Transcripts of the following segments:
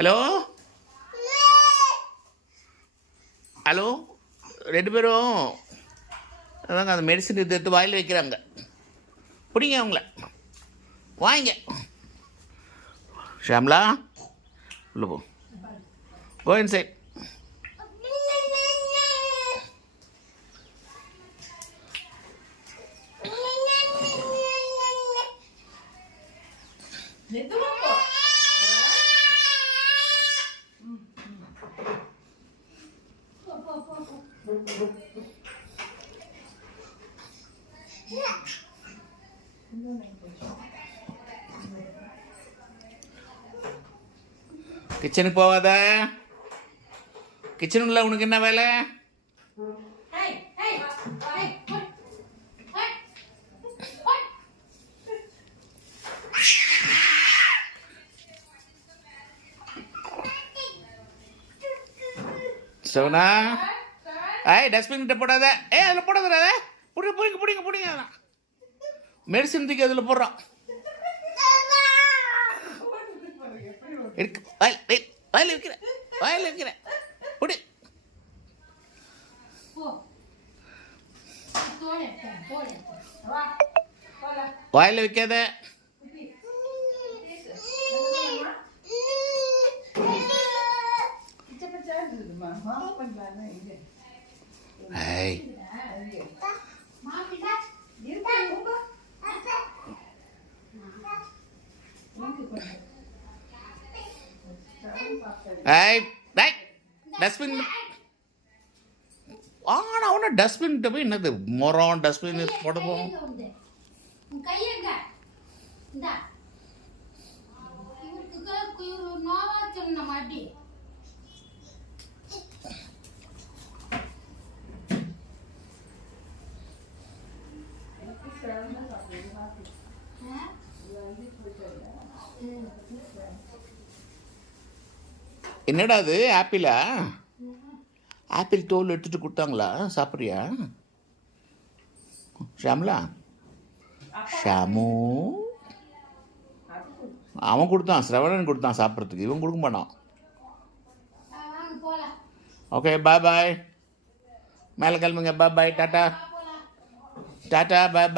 Hello hello 2 பேரும் அதாங்க அந்த மெடிசன் எடுத்து வாயில் வைக்கிறாங்க. பிடிங்க அவங்கள, வாங்க. ஷாம்லா உள்ள போ, கோ இன்சைட். கிச்சனுக்கு போவாத. கிச்சனுக்குள்ள உனக்கு என்ன வேலை? சவனா, டஸ்ட்பின் கிட்ட போடாத. அதில் போடாத. பிடிங்க. மெடிசன் தூக்கி அதில் போடுறான். வாயில் வைக்கிறேன். பிடி. வாயில் வைக்காத. டஸ்ட்பின் ஒன்று டஸ்ட்பின் போய் என்னது மரம் டஸ்ட்பின் போடுவோம். என்னடா அது ஆப்பிளா? ஆப்பிள் தோல் எடுத்துட்டு கொடுத்தாங்களா? சாப்பிட்றியா ஷாம்லா? ஷாமு அவன் கொடுத்தான், ஸ்ரவணன் கொடுத்தான் சாப்பிட்றதுக்கு. இவன் கொடுக்க மாட்டான். ஓகே, பாய். மேலே கிளம்புங்க. பாய். டாட்டா.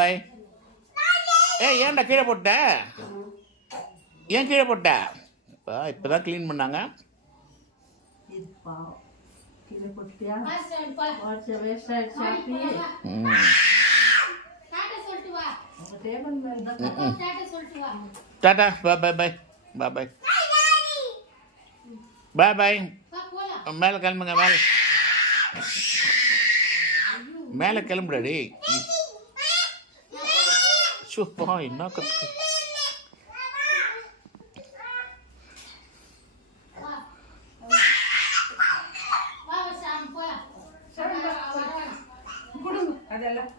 பாய். ஏன்டா கீழே போட்ட? ஏன் கீழே போட்ட? இப்போ தான் க்ளீன் பண்ணாங்க. டாட்டா. பாய். மேலே கிளம்புங்க. மேலே கிளம்புடாடி. சூப்பா என்ன கற்று. அதெல்லாம்